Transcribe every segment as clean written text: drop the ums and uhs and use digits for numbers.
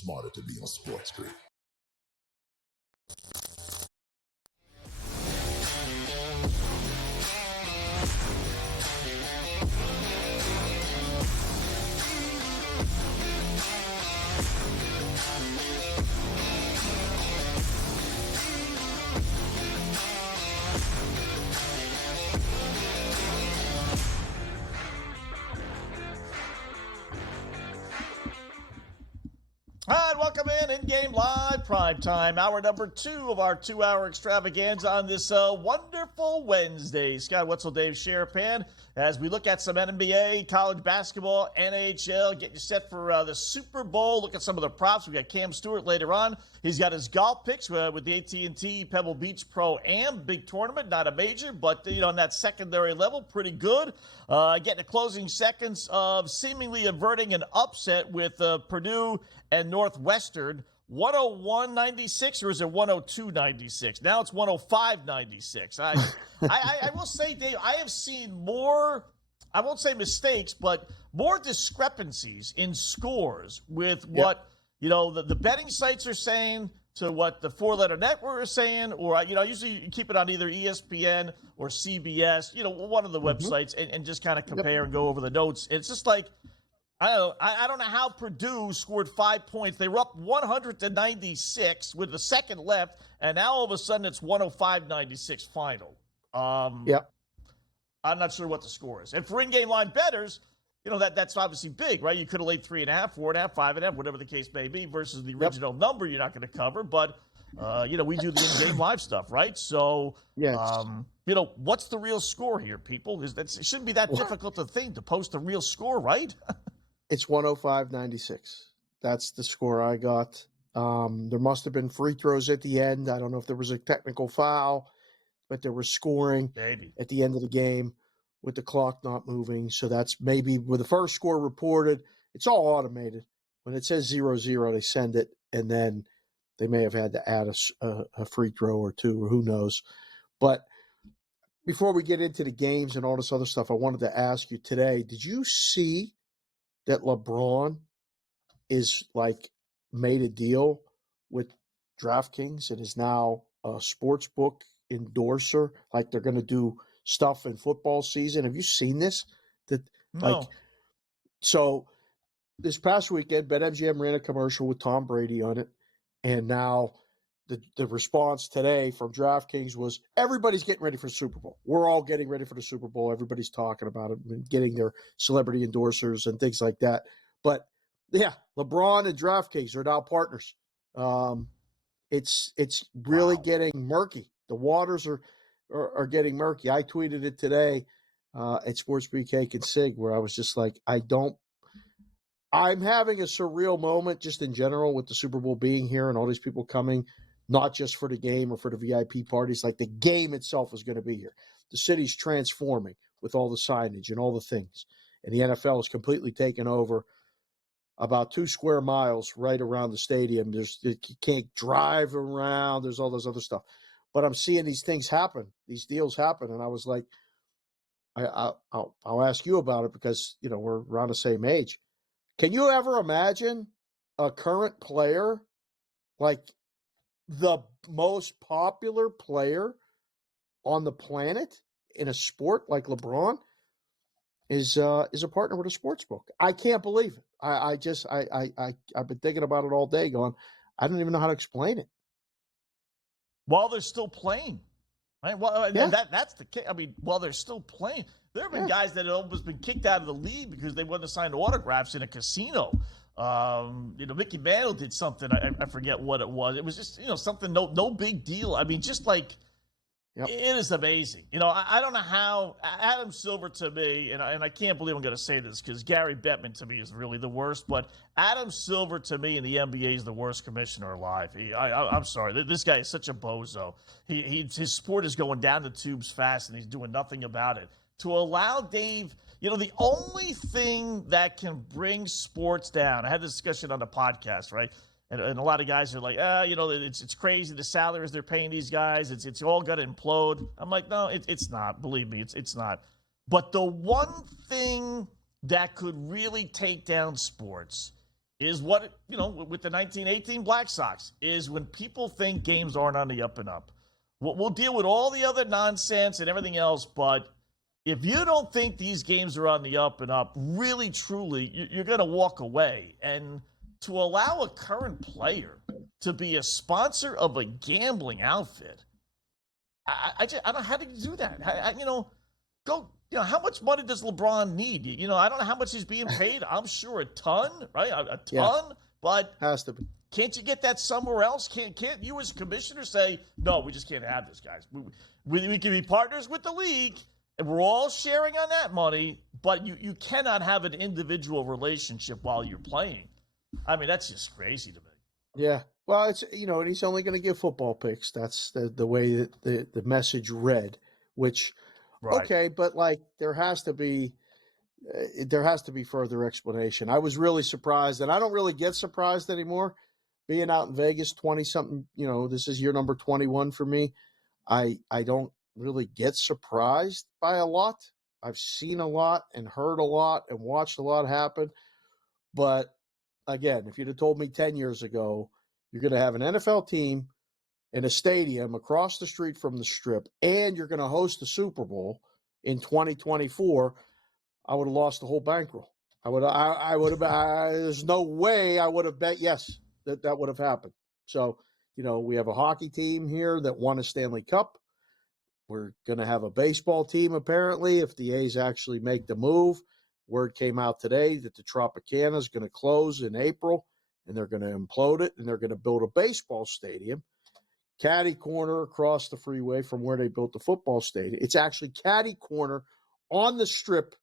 smarter to be on Sports Grid. All right, welcome in-game live PrimeTime, hour number 2 of our 2-hour extravaganza on this wonderful Wednesday. Scott Wetzel, Dave Sharapan, as we look at some NBA, college basketball, NHL, getting you set for the Super Bowl. Look at some of the props. We got Cam Stewart later on. He's got his golf picks with the AT&T Pebble Beach Pro-Am. Big tournament, not a major, but, on that secondary level, pretting good. Getting the closing seconds of seemingly averting an upset with Purdue and Northwestern. 101.96, or is it 102.96? Now it's 105.96. I will say, Dave, I have seen more, I won't say mistakes, but more discrepancies in scores with what, the betting sites are saying to what the four-letter network is saying, or, usually you keep it on either ESPN or CBS, one of the websites, and just kind of compare and go over the notes. It's just like, I don't know how Purdue scored 5 points. They were up 100-96 with the second left, and now all of a sudden it's 105-96 final. I'm not sure what the score is. And for in-game line bettors, that's obviously big, right? You could have laid 3.5, 4.5, 5.5, whatever the case may be, versus the original number you're not going to cover. But, we do the in-game live stuff, right? So, what's the real score here, people? It shouldn't be that difficult to post a real score, right? It's 105.96. That's the score I got. There must have been free throws at the end. I don't know if there was a technical foul, but there was scoring at the end of the game with the clock not moving. So that's maybe with the first score reported. It's all automated. When it says 0-0, they send it, and then they may have had to add a free throw or two, or who knows. But before we get into the games and all this other stuff, I wanted to ask you today, did you see that LeBron is made a deal with DraftKings and is now a sports book endorser? Like they're going to do stuff in football season. Have you seen this? No. So this past weekend, BetMGM ran a commercial with Tom Brady on it, and now the response today from DraftKings was everybody's getting ready for the Super Bowl. We're all getting ready for the Super Bowl. Everybody's talking about it and getting their celebrity endorsers and things like that. But, yeah, LeBron and DraftKings are now partners. It's really getting murky. The waters are getting murky. I tweeted it today at SportsBK Consig where I was just like, I'm having a surreal moment just in general with the Super Bowl being here and all these people coming, not just for the game or for the VIP parties. Like the game itself is going to be here. The city's transforming with all the signage and all the things. And the NFL is completely taken over about 2 square miles right around the stadium. You can't drive around. There's all this other stuff. But I'm seeing these things happen, these deals happen. And I was like, I'll ask you about it because, we're around the same age. Can you ever imagine a current player, like the most popular player on the planet in a sport like LeBron is a partner with a sports book? I can't believe it. I've been thinking about it all day going, I don't even know how to explain it. While they're still playing, right? Well, that's the case. I mean, while they're still playing, there have been guys that have almost been kicked out of the league because they wouldn't have signed autographs in a casino. Mickey Mantle did something. I forget what it was. It was just, something, no big deal. I mean, just like, it is amazing. I don't know how Adam Silver to me, and I can't believe I'm going to say this because Gary Bettman to me is really the worst, but Adam Silver to me in the NBA is the worst commissioner alive. I'm sorry. This guy is such a bozo. His sport is going down the tubes fast, and he's doing nothing about it. To allow Dave, the only thing that can bring sports down, I had this discussion on the podcast, right? And a lot of guys are like, it's crazy, the salaries they're paying these guys, it's all going to implode. I'm like, no, it's not. Believe me, it's not. But the one thing that could really take down sports is what, with the 1918 Black Sox, is when people think games aren't on the up and up. We'll deal with all the other nonsense and everything else, but if you don't think these games are on the up and up, really, truly, you're going to walk away. And to allow a current player to be a sponsor of a gambling outfit, I don't know, how do you do that? How much money does LeBron need? I don't know how much he's being paid. I'm sure a ton, right? A ton, yeah. But has to be. Can't you get that somewhere else? Can't you as commissioner say, no, we just can't have this, guys. We can be partners with the league, and we're all sharing on that money, but you cannot have an individual relationship while you're playing. I mean, that's just crazy to me. Yeah. Well, it's, and he's only going to give football picks. That's the way that the message read, which, right. Okay, but there has to be further explanation. I was really surprised, and I don't really get surprised anymore being out in Vegas 20-something, this is year number 21 for me. I don't really get surprised by a lot. I've seen a lot and heard a lot and watched a lot happen. But again, if you'd have told me 10 years ago, you're going to have an NFL team in a stadium across the street from the Strip, and you're going to host the Super Bowl in 2024, I would have lost the whole bankroll. I would have. There's no way I would have bet yes that would have happened. So, we have a hockey team here that won a Stanley Cup. We're going to have a baseball team apparently if the A's actually make the move. Word came out today that the Tropicana is going to close in April, and they're going to implode it, and they're going to build a baseball stadium catty corner across the freeway from where they built the football stadium. It's actually catty corner on the Strip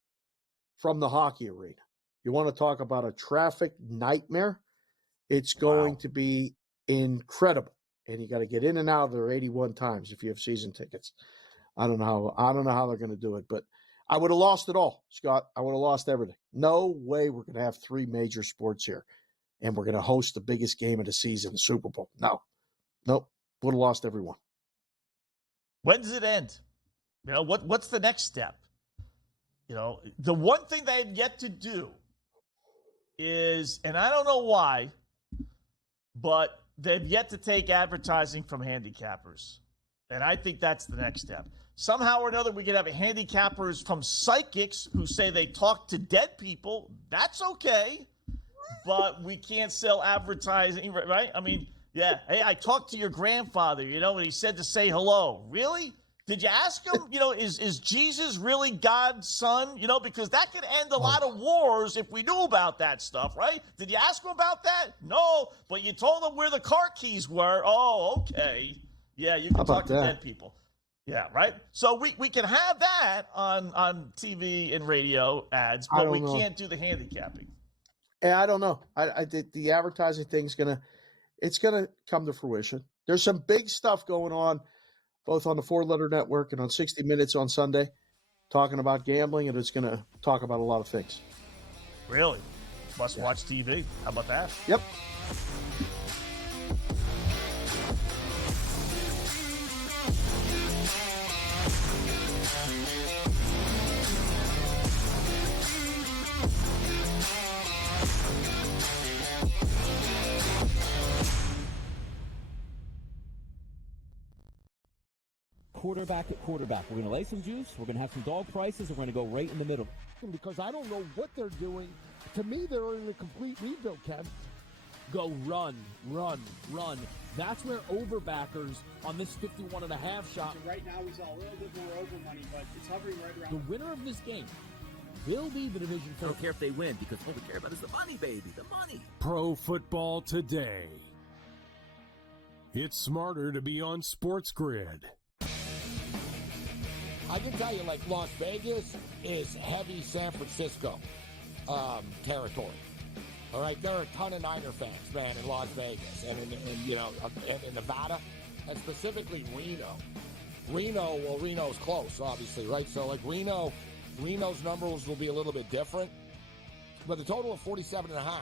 from the hockey arena. You want to talk about a traffic nightmare? It's going to be incredible. And you got to get in and out of there 81 times if you have season tickets. I don't know how they're going to do it, but I would have lost it all, Scott. I would have lost everything. No way we're going to have three major sports here, and we're going to host the biggest game of the season, the Super Bowl. Nope. Would have lost everyone. When does it end? What's the next step? The one thing they have yet to do is, and I don't know why, but they've yet to take advertising from handicappers. And I think that's the next step. Somehow or another, we could have handicappers from psychics who say they talk to dead people. That's okay. But we can't sell advertising, right? I mean, yeah. Hey, I talked to your grandfather, and he said to say hello. Really? Did you ask him, is Jesus really God's son? Because that could end a lot of wars if we knew about that stuff, right? Did you ask him about that? No, but you told him where the car keys were. Oh, okay. Yeah, you can talk to dead people. Yeah, right? So we can have that on TV and radio ads, but we can't do the handicapping. Yeah, I don't know. I think the advertising thing's it's gonna come to fruition. There's some big stuff going on, both on the Four Letter Network and on 60 Minutes on Sunday, talking about gambling, and it's going to talk about a lot of things. Really? Must watch TV. How about that? Yep. Quarterback at quarterback. We're going to lay some juice. We're going to have some dog prices. And we're going to go right in the middle. Because I don't know what they're doing. To me, they're in a complete rebuild, Kev. Go run. That's where overbackers on this 51.5 shot. So right now we saw a little bit more over money, but it's hovering right around. The winner of this game will be the division. I don't care if they win, because all we care about is the money, baby. The money. Pro Football Today. It's smarter to be on Sports Grid. I can tell you, Las Vegas is heavy San Francisco territory. All right, there are a ton of Niner fans, man, in Las Vegas and in Nevada, and specifically Reno. Reno's close, obviously, right? So, Reno's numbers will be a little bit different, but the total of 47.5.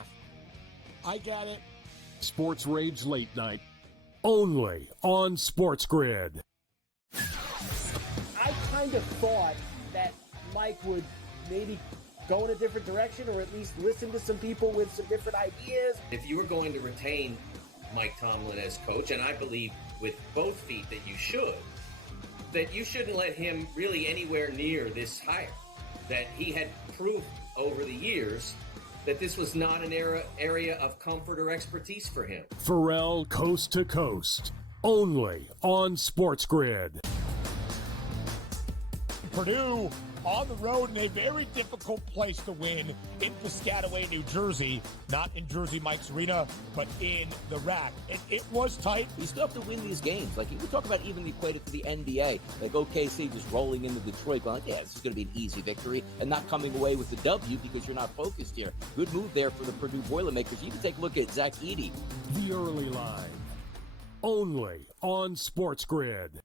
I get it. Sports Rage Late Night, only on Sports Grid. I kind of thought that Mike would maybe go in a different direction, or at least listen to some people with some different ideas. If you were going to retain Mike Tomlin as coach, and I believe with both feet that you should, that you shouldn't let him really anywhere near this hire. That he had proved over the years that this was not an area of comfort or expertise for him. Pharrell Coast to Coast, only on Sports Grid. Purdue on the road in a very difficult place to win in Piscataway, New Jersey. Not in Jersey Mike's Arena, but in the rack. And it was tight. You still have to win these games. Like, you talk about even equate it to the NBA. Like, OKC just rolling into Detroit, going, yeah, this is going to be an easy victory, and not coming away with the W because you're not focused here. Good move there for the Purdue Boilermakers. You can take a look at Zach Edey. The early line, only on Sports Grid.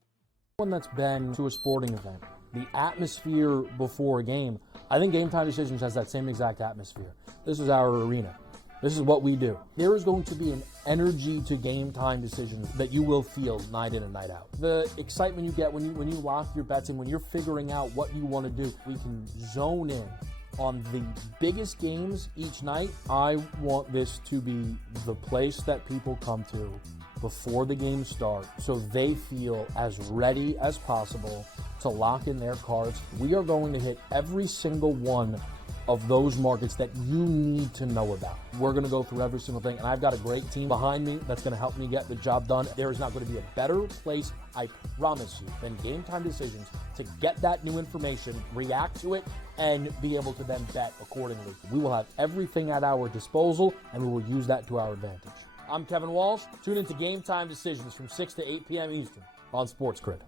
One that's been to a sporting event, the atmosphere before a game, I think Game Time Decisions has that same exact atmosphere. This is our arena. This is what we do. There is going to be an energy to Game Time Decisions that you will feel night in and night out. The excitement you get when you lock your bets in, when you're figuring out what you want to do, we can zone in on the biggest games each night. I want this to be the place that people come to before the games start so they feel as ready as possible to lock in their cards. We are going to hit every single one of those markets that you need to know about. We're going to go through every single thing, and I've got a great team behind me that's going to help me get the job done. There is not going to be a better place, I promise you, than Game Time Decisions to get that new information, react to it, and be able to then bet accordingly. We will have everything at our disposal, and we will use that to our advantage. I'm Kevin Walsh. Tune into Game Time Decisions from 6 to 8 p.m. Eastern on Sports Grid.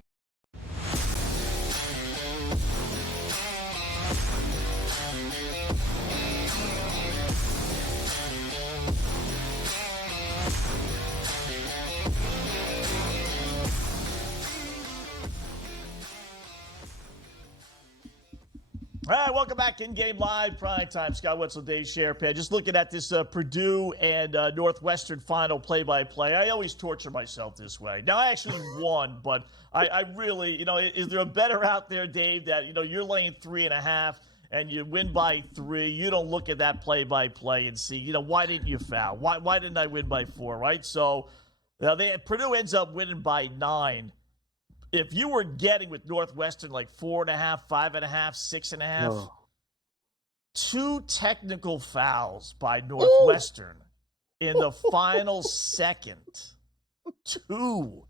All right, welcome back in-game live, PrimeTime. Scott Wetzel, Dave Sharapan. Just looking at this Purdue and Northwestern final play-by-play. I always torture myself this way. Now, I actually won, but I really, is there a better out there, Dave, that, you're laying 3.5 and you win by 3. You don't look at that play-by-play and see, why didn't you foul? Why didn't I win by 4, right? So Purdue ends up winning by 9. If you were getting with Northwestern like 4.5, 5.5, 6.5, 2 technical fouls by Northwestern in the final second. 2.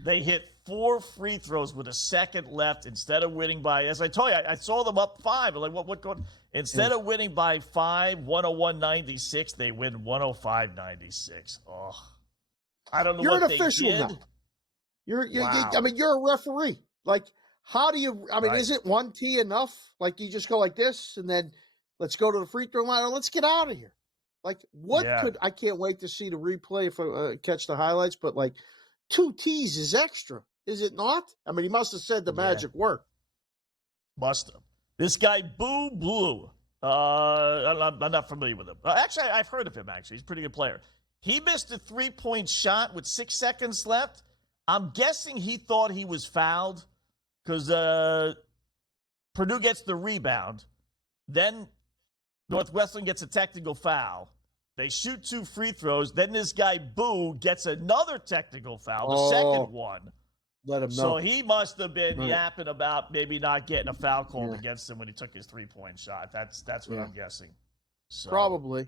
They hit 4 free throws with a second left instead of winning by, as I told you, I saw them up 5. I'm like, what going? Instead of winning by 5, 101-96, they win 105-96. Oh, I don't know You're what an they official did. now. You're Wow. you're a referee. Like, how do you, Right. isn't 1T enough? Like, you just go like this and then let's go to the free throw line or let's get out of here. Like, what I can't wait to see the replay if I catch the highlights, but like 2 T's is extra, is it not? I mean, he must have said the magic word. Must have. This guy, Boo Blue. I'm not familiar with him. Actually, I've heard of him, actually. He's a pretty good player. He missed a 3-point shot with 6 seconds left. I'm guessing he thought he was fouled because Purdue gets the rebound. Then Northwestern gets a technical foul. They shoot 2 free throws. Then this guy, Boo, gets another technical foul, the second one. Let him know. So he must have been yapping about maybe not getting a foul called against him when he took his 3-point shot. That's what I'm guessing. So, Probably.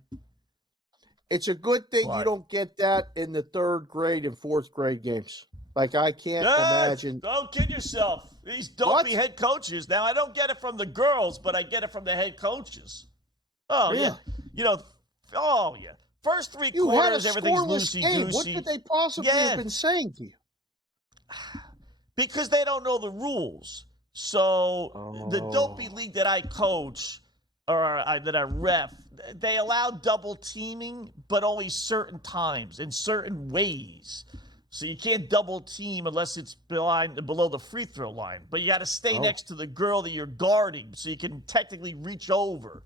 It's a good thing you don't get that in the 3rd grade and 4th grade games. Like, I can't imagine. Don't kid yourself. These dopey head coaches. Now, I don't get it from the girls, but I get it from the head coaches. Oh, Really? yeah. First 3 quarters, everything's loosey-goosey. What could they possibly have been saying to you? Because they don't know the rules. So the dopey league that I coach or that I ref, they allow double teaming, but only certain times in certain ways. So you can't double team unless it's below the free throw line. But you got to stay next to the girl that you're guarding so you can technically reach over.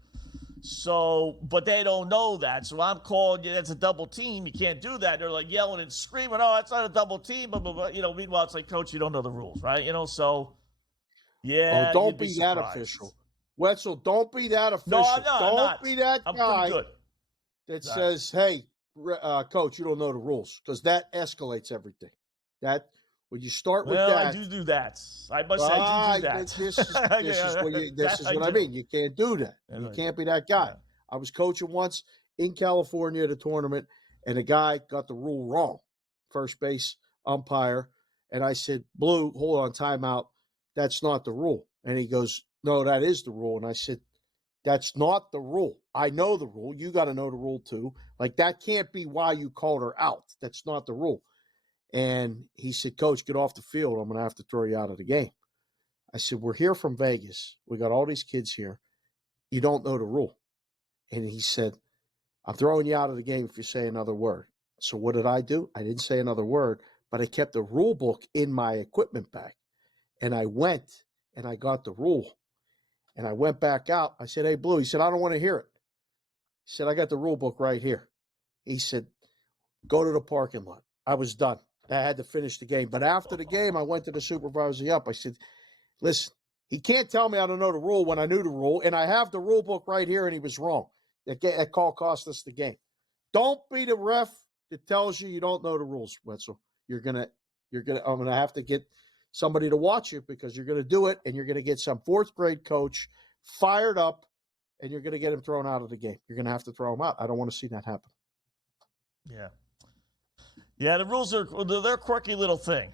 So, but they don't know that. So I'm calling you, that's a double team. You can't do that. They're like yelling and screaming, oh, that's not a double team. Blah, blah, blah. Meanwhile, it's like, coach, you don't know the rules, right? So, yeah. Don't be that official. Wetzel, don't be that official. No, I'm not. Don't be that I'm guy pretty good. that says, "Hey, coach, you don't know the rules," because that escalates everything. That when you start with that, I do that. I must say, I do that. This is what I mean. You can't do that. You can't be that guy. I was coaching once in California at a tournament, and a guy got the rule wrong, first base umpire, and I said, "Blue, hold on, timeout. That's not the rule." And he goes, "No, that is the rule." And I said, "That's not the rule. I know the rule. You got to know the rule too. Like, that can't be why you called her out. That's not the rule." And he said, "Coach, get off the field. I'm going to have to throw you out of the game." I said, "We're here from Vegas. We got all these kids here. You don't know the rule." And he said, "I'm throwing you out of the game if you say another word." So what did I do? I didn't say another word, but I kept the rule book in my equipment bag. And I went and I got the rule. And I went back out. I said, "Hey, Blue." He said, "I don't want to hear it." He said, "I got the rule book right here." He said, "Go to the parking lot." I was done. I had to finish the game. But after the game, I went to the supervisor up. I said, "Listen, he can't tell me I don't know the rule when I knew the rule. And I have the rule book right here, and he was wrong. That call cost us the game." Don't be the ref that tells you don't know the rules, Wetzel. I'm gonna have to get somebody to watch you, because you're gonna do it, and you're gonna get some fourth grade coach fired up, and you're gonna get him thrown out of the game. You're gonna have to throw him out. I don't want to see that happen. Yeah. Yeah, the rules they're a quirky little thing.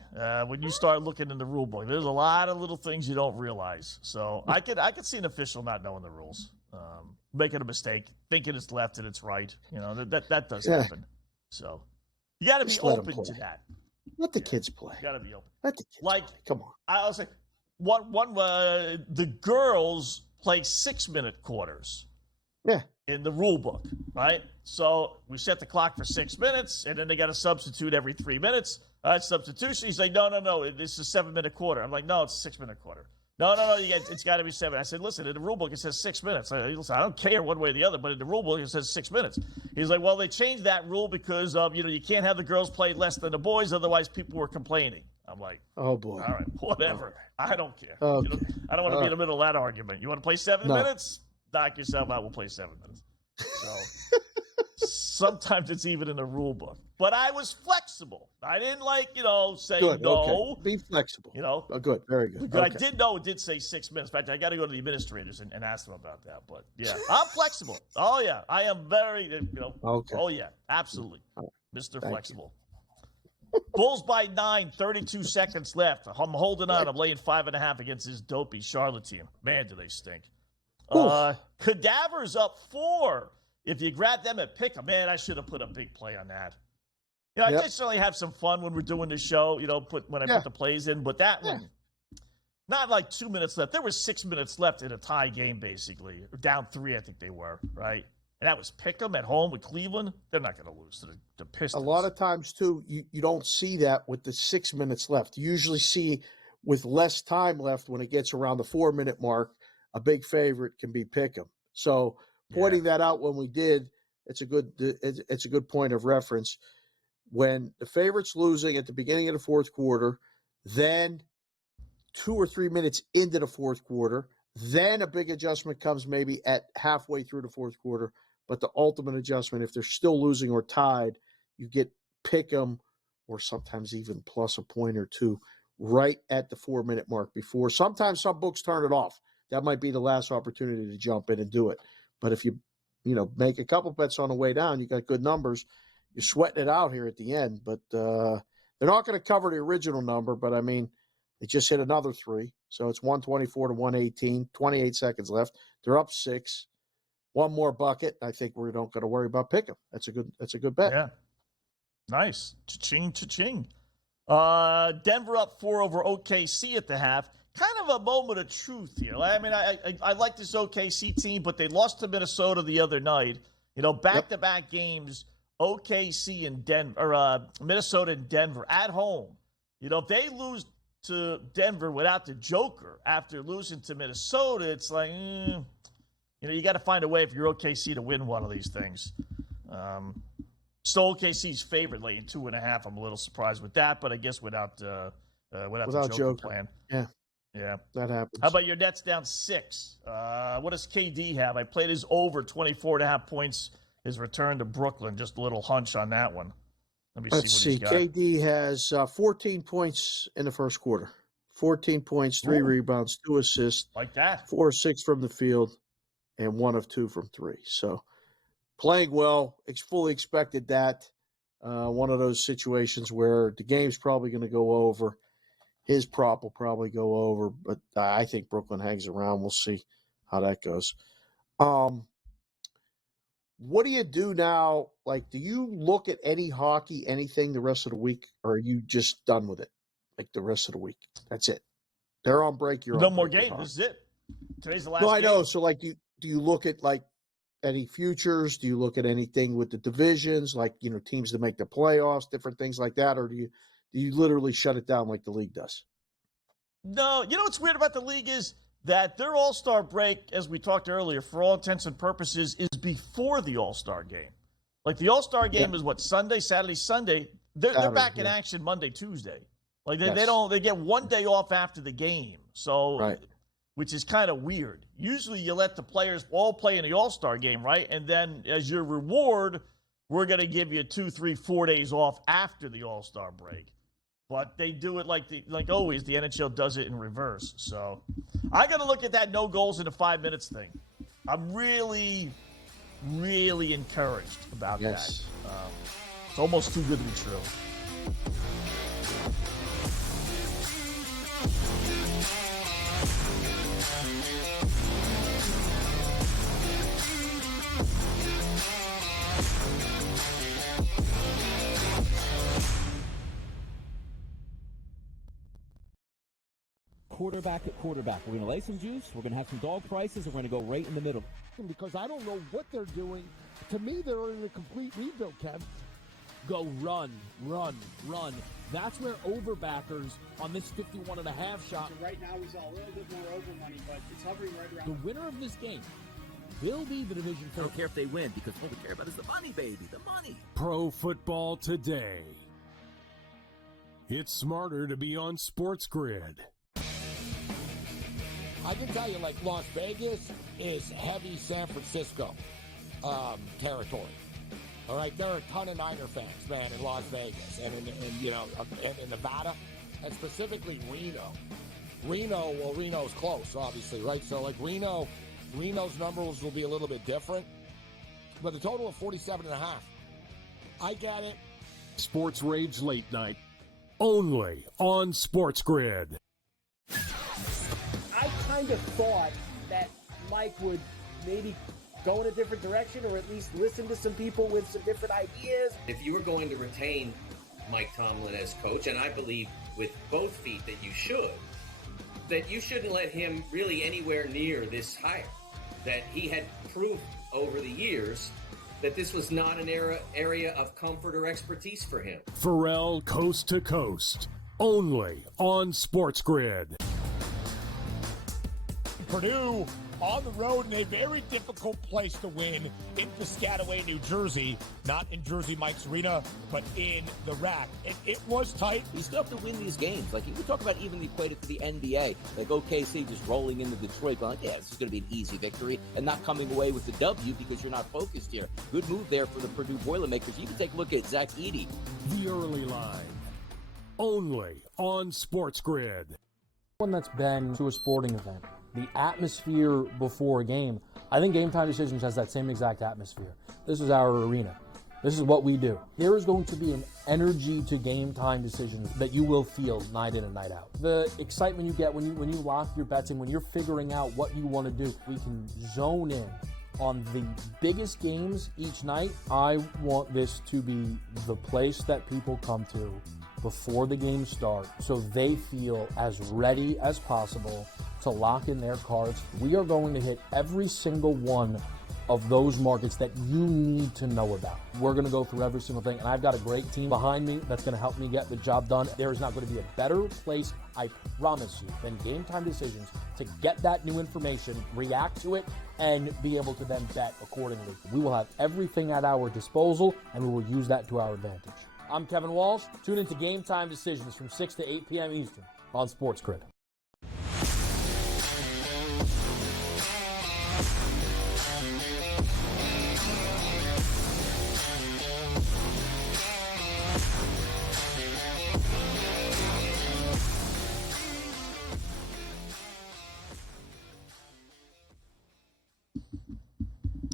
When you start looking in the rule book, there's a lot of little things you don't realize. So I could see an official not knowing the rules, making a mistake, thinking it's left and it's right. That does happen. So you got to be open to that. Let the kids play. You got to be open. Let the kids play. Come on. I was like, the girls play 6-minute quarters. Yeah. In the rule book, right? So we set the clock for 6 minutes, and then they got to substitute every 3 minutes. Substitution. He's like, no, this is a 7-minute quarter. I'm like, no, it's a 6-minute quarter. No, it's got to be 7. I said, listen, in the rule book it says 6 minutes. Listen, I don't care one way or the other, but in the rule book it says 6 minutes. He's like, well, they changed that rule because of you can't have the girls play less than the boys, otherwise people were complaining. I'm like, oh boy, all right, whatever. I don't care. Okay. I don't want to be in the middle of that argument. You want to play 7 minutes? Knock yourself out. We'll play 7 minutes. So sometimes it's even in the rule book. But I was flexible. I didn't say good, no. Okay. Be flexible. Good, very good. Okay. I did know it did say 6 minutes. In fact, I got to go to the administrators and ask them about that. But yeah, I'm flexible. Oh yeah, I am very. Okay. Oh yeah, absolutely, Mr. Flexible. Bulls by 9, 32 seconds left. I'm holding on. I'm laying 5.5 against this dopey Charlotte team. Man, do they stink. Cadaver's up 4. If you grab them and pick them, man, I should have put a big play on that. I just certainly have some fun when we're doing the show, when I put the plays in. But that one, not like 2 minutes left. There was 6 minutes left in a tie game, basically. Or down 3, I think they were, right? And that was pick them at home with Cleveland. They're not going to lose to the Pistons. A lot of times, too, you don't see that with the 6 minutes left. You usually see with less time left when it gets around the 4-minute mark, a big favorite can be pick 'em. So pointing that out when we did, it's a good point of reference. When the favorite's losing at the beginning of the fourth quarter, then 2 or 3 minutes into the fourth quarter, then a big adjustment comes maybe at halfway through the fourth quarter. But the ultimate adjustment, if they're still losing or tied, you get pick 'em, or sometimes even plus a point or two right at the 4-minute mark before. Sometimes some books turn it off. That might be the last opportunity to jump in and do it. But if you make a couple bets on the way down, you got good numbers. You're sweating it out here at the end. But they're not going to cover the original number. But, I mean, they just hit another 3. So it's 124 to 118, 28 seconds left. They're up 6. One more bucket. I think we don't got to worry about picking. That's a good bet. Yeah. Nice. Cha-ching, cha-ching. Denver up 4 over OKC at the half. Kind of a moment of truth here. I mean, I like this OKC team, but they lost to Minnesota the other night. Back-to-back games, OKC and Denver, Minnesota and Denver at home. If they lose to Denver without the Joker after losing to Minnesota, it's like, you got to find a way if you're OKC to win one of these things. Still OKC's favorite, laying 2.5. I'm a little surprised with that, but I guess without the Joker playing. Yeah. Yeah. That happens. How about your Nets down 6? What does KD have? I played his over 24.5 points, his return to Brooklyn. Just a little hunch on that one. Let me see what he's got. KD has 14 points in the first quarter. 14 points, 3 rebounds, 2 assists. Like that. 4 of 6 from the field, and 1 of 2 from 3. So playing well. Fully expected that. One of those situations where the game's probably going to go over. His prop will probably go over, but I think Brooklyn hangs around. We'll see how that goes. What do you do now? Like, do you look at any hockey, anything the rest of the week, or are you just done with it? Like the rest of the week, that's it. They're on break. You're no on more break. games. This is it. Today's the last. No, I game. know. So, like, do you look at like any futures? Do you look at anything with the divisions, like teams to make the playoffs, different things like that, or do you literally shut it down like the league does? No, what's weird about the league is that their All-Star break, as we talked earlier, for all intents and purposes, is before the All-Star game. Like the All-Star game is what, Sunday, Saturday, Sunday. They're back in action Monday, Tuesday. Like they get one day off after the game. So which is kind of weird. Usually you let the players all play in the All-Star game, right? And then as your reward, we're going to give you 2, 3, 4 days off after the All-Star break. But they do it like always. The NHL does it in reverse. So I got to look at that no goals in the 5 minutes thing. I'm really, really encouraged about that. It's almost too good to be true. Quarterback at quarterback. We're going to lay some juice. We're going to have some dog prices, and we're going to go right in the middle. Because I don't know what they're doing. To me, they're in a complete rebuild, Kev. Go run, run, run. That's where overbackers on this 51.5 shot. So right now we saw a little bit more over money, but it's hovering right around. The winner of this game will be the division. I don't care if they win, because all we care about is the money, baby, the money. Pro football today. It's smarter to be on Sports Grid. I can tell you, like, Las Vegas is heavy San Francisco territory. All right, there are a ton of Niner fans, man, in Las Vegas and in Nevada, and specifically Reno. Reno's close, obviously, right? So, like, Reno's numbers will be a little bit different, but a total of 47.5. I get it. Sports Rage Late Night, only on Sports Grid. I kind of thought that Mike would maybe go in a different direction, or at least listen to some people with some different ideas. If you were going to retain Mike Tomlin as coach, and I believe with both feet that you shouldn't let him really anywhere near this hire. That he had proved over the years that this was not an area of comfort or expertise for him. Pharrell Coast to Coast, only on Sports Grid. Purdue on the road in a very difficult place to win in Piscataway, New Jersey. Not in Jersey Mike's Arena, but in the rack. And it was tight. You still have to win these games. Like, you can talk about even equate it to the NBA. Like OKC just rolling into Detroit, going, this is going to be an easy victory, and not coming away with the W because you're not focused here. Good move there for the Purdue Boilermakers. You can take a look at Zach Edey. The early line, only on Sports Grid. One that's been to a sporting event, the atmosphere before a game, I think Game Time Decisions has that same exact atmosphere. This is our arena. This is what we do. There is going to be an energy to Game Time Decisions that you will feel night in and night out. The excitement you get when you lock your bets in, when you're figuring out what you want to do, we can zone in on the biggest games each night. I want this to be the place that people come to before the games start so they feel as ready as possible to lock in their cards. We are going to hit every single one of those markets that you need to know about. We're going to go through every single thing, and I've got a great team behind me that's going to help me get the job done. There is not going to be a better place, I promise you, than Game Time Decisions to get that new information, react to it, and be able to then bet accordingly. We will have everything at our disposal, and we will use that to our advantage. I'm Kevin Walsh. Tune into Game Time Decisions from 6 to 8 p.m. Eastern on Sports Grid.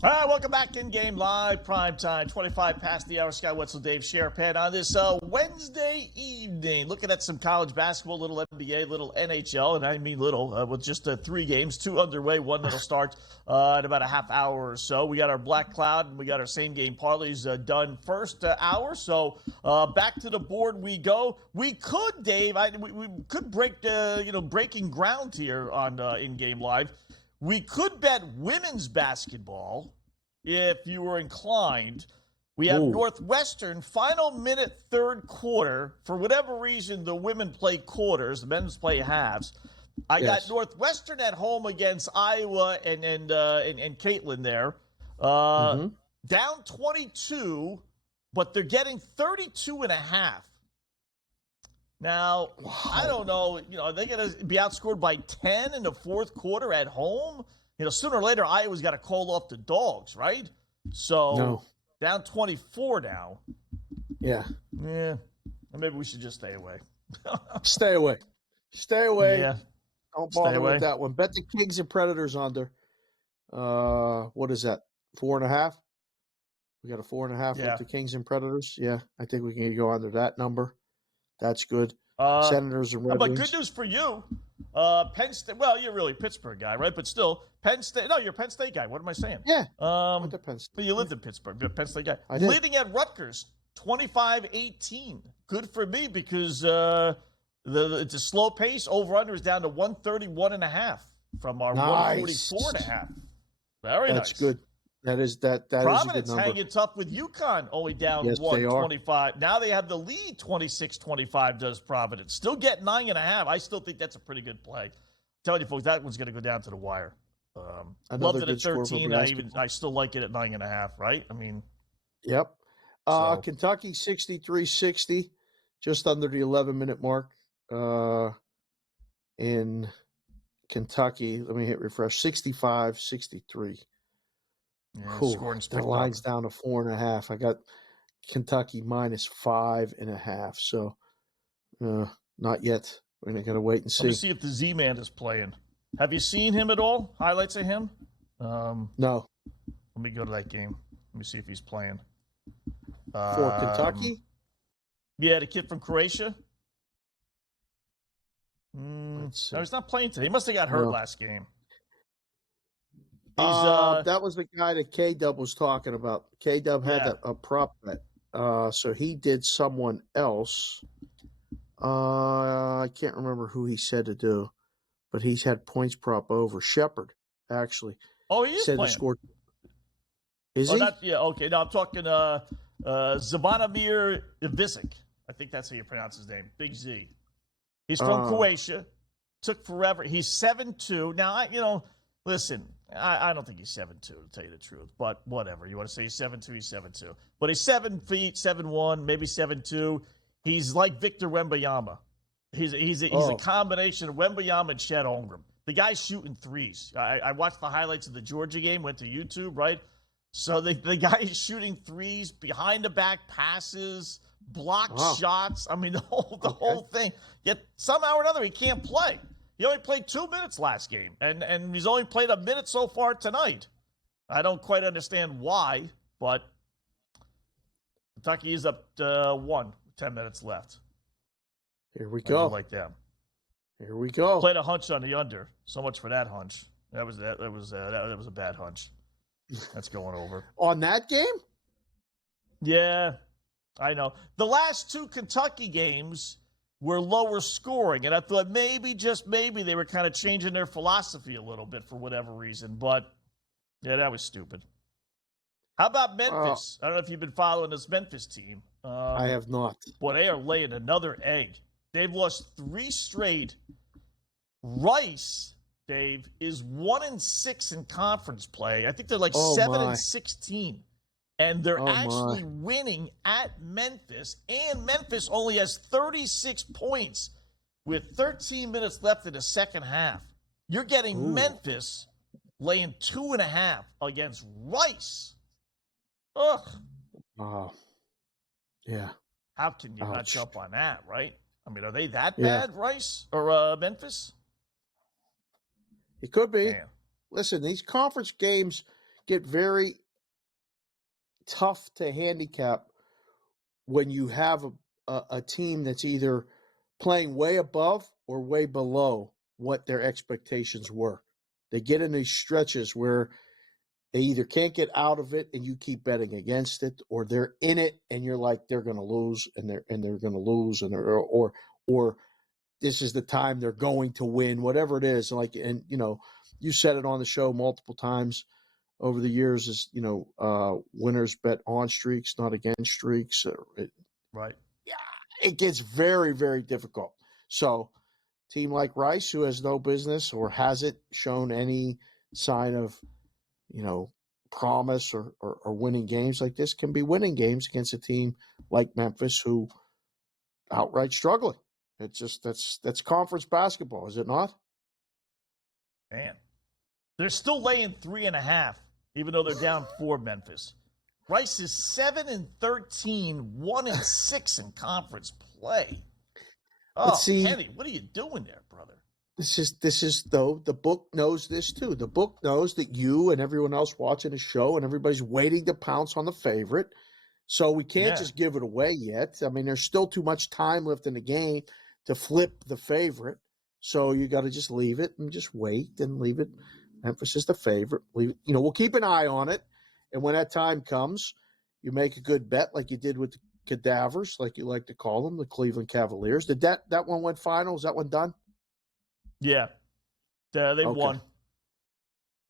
All right, welcome back in Game Live, prime time, 25 past the hour. Scott Wetzel, Dave Sharapan on this Wednesday evening. Looking at some college basketball, little NBA, little NHL, and I mean little, with just 3 games, 2 underway, one that'll start in about a half hour or so. We got our Black Cloud and we got our same game parlays done first hour. So back to the board we go. We could, Dave, we could break breaking ground here on In Game Live. We could bet women's basketball if you were inclined. We have Northwestern, final minute, third quarter. For whatever reason, the women play quarters, the men's play halves. I got Northwestern at home against Iowa and Caitlin there. Down 22, but they're getting 32 and a half. Now, I don't know, are they going to be outscored by 10 in the fourth quarter at home? Sooner or later, Iowa's got to call off the Dogs, right? So, down 24 now. Yeah. Yeah. Maybe we should just stay away. Stay away. Stay away. Yeah. Don't bother with that one. Bet the Kings and Predators under. What is that? 4.5? We got a 4.5 with the Kings and Predators. Yeah, I think we can go under that number. That's good. Senators and Red But Wings. good news for you. Penn State. Well, you're really a Pittsburgh guy, right? But still, Penn State. No, you're a Penn State guy. What am I saying? Yeah. But you lived in Pittsburgh. You're a Penn State guy. I did. Leading at Rutgers, 25-18. Good for me because it's a slow pace. Over/under is down to 131.5 from our 144.5. Very nice. That's good. That is a good Providence number. hanging tough with UConn, only down 125. Now they have the lead 26-25, does Providence. Still get 9.5. I still think that's a pretty good play. I'm telling you, folks, that one's going to go down to the wire. Loved it at 13. I still like it at 9.5, right? I mean. Yep. Kentucky 63-60, just under the 11-minute mark in Kentucky. Let me hit refresh. 65-63. Yeah, the line's down to 4.5. I got Kentucky minus 5.5. So, not yet. We're going to wait and see. Let me see if the Z-Man is playing. Have you seen him at all? Highlights of him? No. Let me go to that game. Let me see if he's playing. For Kentucky? Yeah, the kid from Croatia. No, he's not playing today. He must have got hurt last game. That was the guy that K-Dub was talking about. K-Dub had a prop bet. So he did someone else. I can't remember who he said to do, but he's had points prop over. Shepard, actually. Oh, he is said playing. The score. Is he? Okay. No, I'm talking Zabanamir Ivizic. I think that's how you pronounce his name. Big Z. He's from Croatia. Took forever. He's 7'2". Now, listen, I don't think he's 7'2", to tell you the truth. But whatever. You want to say he's 7'2", he's 7'2". But he's 7 feet, 7'1", maybe 7'2". He's like Victor Wembanyama. He's a combination of Wembanyama and Chet Holmgren. The guy's shooting threes. I watched the highlights of the Georgia game, went to YouTube, right? So the guy is shooting threes, behind the back passes, blocked shots. I mean, the whole thing. Yet somehow or another, he can't play. He only played 2 minutes last game, and he's only played a minute so far tonight. I don't quite understand why, but Kentucky is up 1, 10 minutes left. Here we go. Like them. Here we go. Played a hunch on the under. So much for that hunch. That was a bad hunch. That's going over. On that game? Yeah, I know. The last 2 Kentucky games were lower scoring, and I thought maybe, just maybe, they were kind of changing their philosophy a little bit for whatever reason. But, yeah, that was stupid. How about Memphis? I don't know if you've been following this Memphis team. I have not. Boy, they are laying another egg. They've lost 3 straight. Rice, Dave, is 1-6 in conference play. I think they're like 7-16. And they're actually winning at Memphis. And Memphis only has 36 points with 13 minutes left in the second half. You're getting Memphis laying 2.5 against Rice. Ugh. Yeah. How can you not jump on that, right? I mean, are they that bad, Rice or Memphis? It could be. Man. Listen, these conference games get very tough to handicap when you have a team that's either playing way above or way below what their expectations were. They get in these stretches where they either can't get out of it and you keep betting against it, or they're in it and you're like, they're going to lose and they're going to lose, and or this is the time they're going to win, whatever it is. Like, and you said it on the show multiple times over the years, is winners bet on streaks, not against streaks. Right. Yeah, it gets very, very difficult. So, team like Rice, who has no business or hasn't shown any sign of promise or winning games like this, can be winning games against a team like Memphis, who outright struggling. It's just that's conference basketball, is it not? Man, they're still laying 3.5, even though they're down 4. Memphis. Rice is 7-13, 1-6 in conference play. Oh, see, Kenny, what are you doing there, brother? This is though, the book knows this too. The book knows that you and everyone else watching the show and everybody's waiting to pounce on the favorite. So we can't just give it away yet. I mean, there's still too much time left in the game to flip the favorite. So you got to just leave it and just wait and leave it. Memphis is the favorite. We'll keep an eye on it. And when that time comes, you make a good bet like you did with the cadavers, like you like to call them, the Cleveland Cavaliers. Did that one went final? Is that one done? Yeah. They won.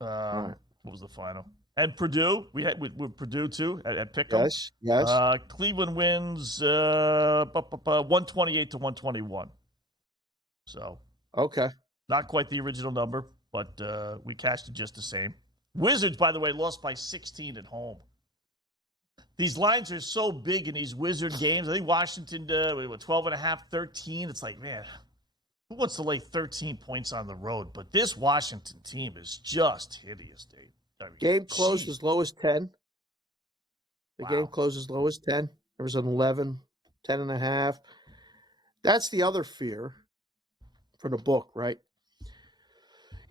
Right. What was the final? And Purdue, we had with Purdue too at Pick'em. Yes. Cleveland wins 128 to 121. So not quite the original number, but we cashed it just the same. Wizards, by the way, lost by 16 at home. These lines are so big in these Wizard games. I think Washington 12.5, 13. It's like, man, who wants to lay 13 points on the road? But this Washington team is just hideous, Dave. Game closed as low as 10. The game closed as low as 10. There was an 11, 10.5. That's the other fear for the book, right?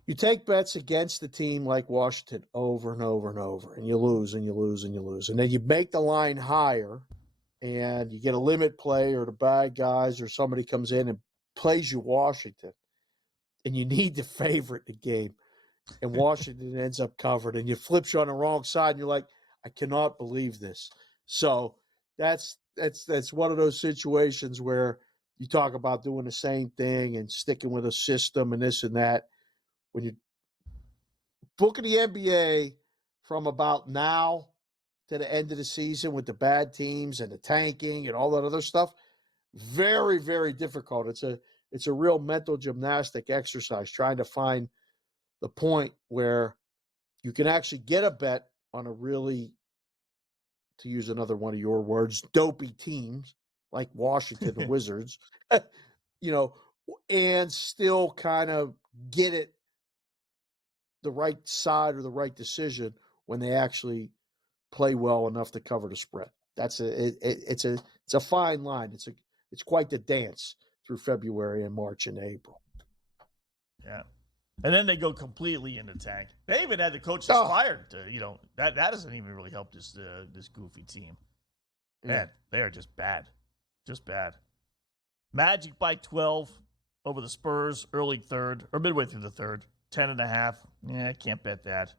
You take bets against a team like Washington over and over and over, and you lose and you lose and you lose. And then you make the line higher, and you get a limit play or the bad guys or somebody comes in and plays you Washington, and you need to favorite the game. And Washington ends up covered, and you flips you on the wrong side, and you're like, I cannot believe this. So that's one of those situations where you talk about doing the same thing and sticking with a system and this and that. When you're booking the NBA from about now to the end of the season with the bad teams and the tanking and all that other stuff, very, very difficult. It's a real mental gymnastic exercise trying to find the point where you can actually get a bet on a really, to use another one of your words, dopey teams like Washington, the Wizards, and still kind of get it the right side or the right decision when they actually play well enough to cover the spread. It's a fine line. It's quite the dance through February and March and April. Yeah. And then they go completely in the tank. They even had the coaches fired. That doesn't even really help this goofy team. Man, they are just bad. Just bad. Magic by 12 over the Spurs, early third, or midway through the third. 10.5. Yeah, I can't bet that.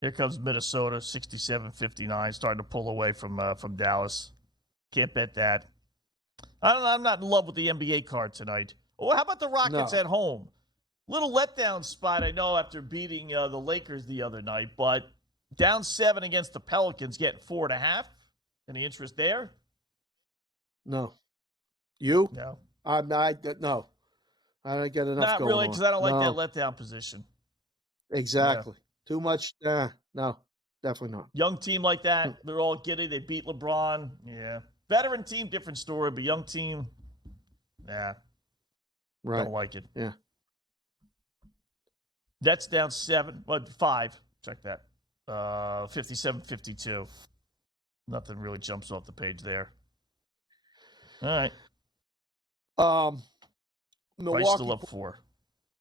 Here comes Minnesota, 67-59, starting to pull away from Dallas. Can't bet that. I'm not in love with the NBA card tonight. Well, how about the Rockets at home? Little letdown spot, I know, after beating the Lakers the other night, but down 7 against the Pelicans, getting 4.5. Any interest there? No. You? No. No. I don't get enough Not going really, on. because I don't like that letdown position. Exactly. Yeah. Too much. No, definitely not. Young team like that, they're all giddy. They beat LeBron. Yeah. Veteran team, different story, but young team, right. Don't like it. Yeah. Nets down 5. Check that. 57-52. Nothing really jumps off the page there. All right. Milwaukee still up 4.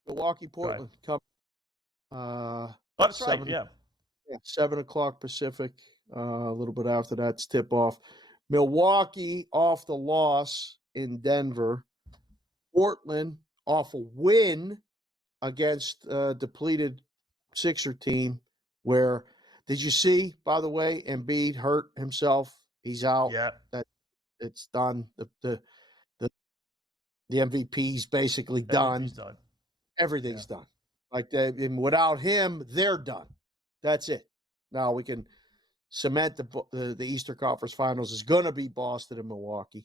Milwaukee, Portland. Come. That's right. Yeah. Yeah, 7 o'clock Pacific. A little bit after that's tip-off. Milwaukee off the loss in Denver. Portland off a win against a depleted Sixer team where, did you see, by the way, Embiid hurt himself? He's out. Yeah. It's done. The MVP's basically done. MVP's done. Everything's done. Like that, and without him, they're done. That's it. Now we can cement the Eastern Conference Finals is going to be Boston and Milwaukee,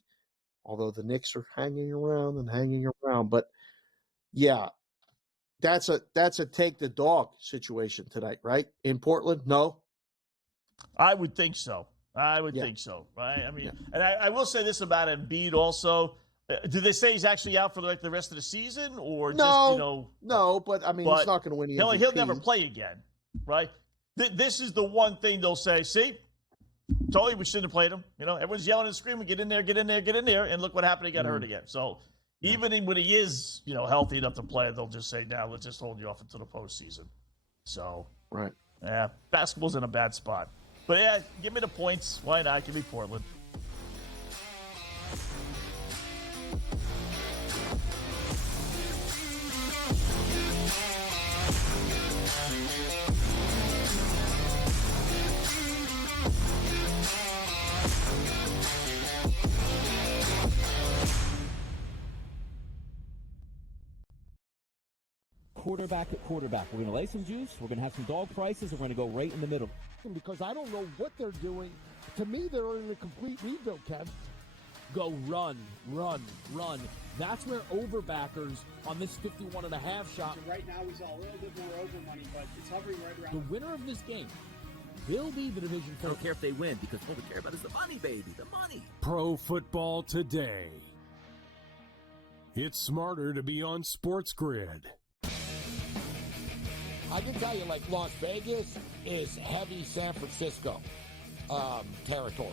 although the Knicks are hanging around. But yeah, that's a take the dog situation tonight, right? In Portland, no. I would think so. Think so. Right? I mean, and I will say this about Embiid also. Do they say he's actually out for the rest of the season, or no? No, but I mean, he's not going to win the MVP. He'll never play again, right? This is the one thing they'll say. See, totally, we shouldn't have played him. Everyone's yelling and screaming, "Get in there, get in there, get in there!" And look what happened; he got hurt again. So even when he is, healthy enough to play, they'll just say, "Now let's just hold you off until the postseason." So right, yeah, basketball's in a bad spot. But yeah, give me the points. Why not? Give me Portland. Quarterback at quarterback. We're going to lay some juice. We're going to have some dog prices. We're going to go right in the middle. Because I don't know what they're doing. To me, they're in a complete rebuild, Kev. Go run. That's where overbackers on this 51.5 shot. Right now, we saw a little bit more over money, but it's hovering right around. The winner of this game will be the division. I don't care if they win, because all we care about is the money, baby. The money. Pro football today. It's smarter to be on Sports Grid. I can tell you, like, Las Vegas is heavy San Francisco territory.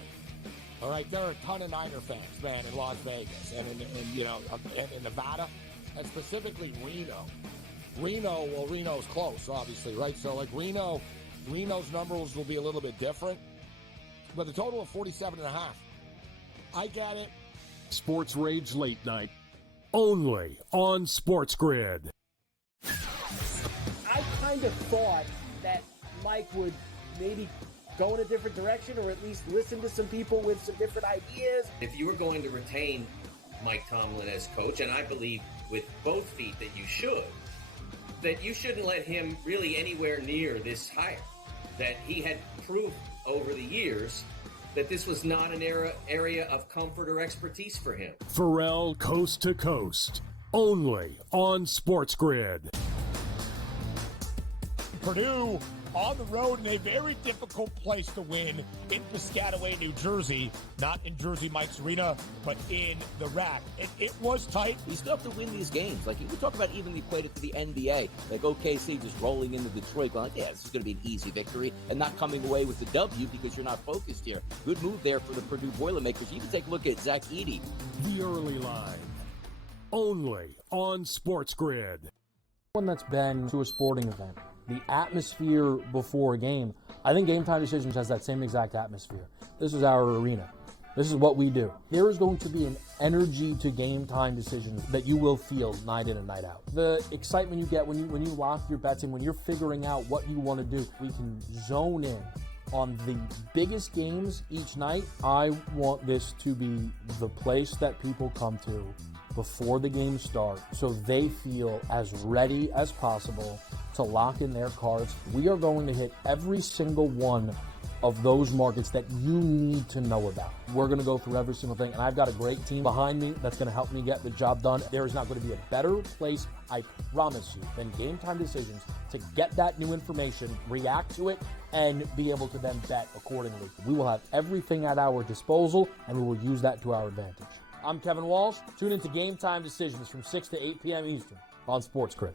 All right, there are a ton of Niner fans, man, in Las Vegas and in Nevada, and specifically Reno. Reno's close, obviously, right? So, like, Reno's numbers will be a little bit different, but the total of 47.5. I get it. Sports Rage Late Night, only on Sports Grid. I kind of thought that Mike would maybe go in a different direction, or at least listen to some people with some different ideas. If you were going to retain Mike Tomlin as coach, and I believe with both feet that you shouldn't let him really anywhere near this hire. That he had proved over the years that this was not an area of comfort or expertise for him. Pharrell Coast to Coast, only on Sports Grid. Purdue on the road in a very difficult place to win in Piscataway, New Jersey. Not in Jersey Mike's Arena, but in the rack. It was tight. You still have to win these games. Like, we talk about even equate it to the NBA. Like, OKC just rolling into Detroit, going, yeah, this is going to be an easy victory, and not coming away with the W because you're not focused here. Good move there for the Purdue Boilermakers. You can take a look at Zach Edey. The early line, only on Sports Grid. One that's been to a sporting event, the atmosphere before a game, I think Game Time Decisions has that same exact atmosphere. This is our arena. This is what we do. There is going to be an energy to Game Time Decisions that you will feel night in and night out. The excitement you get when you lock your bets in, when you're figuring out what you want to do, we can zone in on the biggest games each night. I want this to be the place that people come to before the game starts, so they feel as ready as possible to lock in their cards. We are going to hit every single one of those markets that you need to know about. We're going to go through every single thing, and I've got a great team behind me that's going to help me get the job done. There is not going to be a better place, I promise you, than Game Time Decisions to get that new information, react to it, and be able to then bet accordingly. We will have everything at our disposal, and we will use that to our advantage. I'm Kevin Walsh. Tune into Game Time Decisions from 6 to 8 p.m. Eastern on Sports Grid.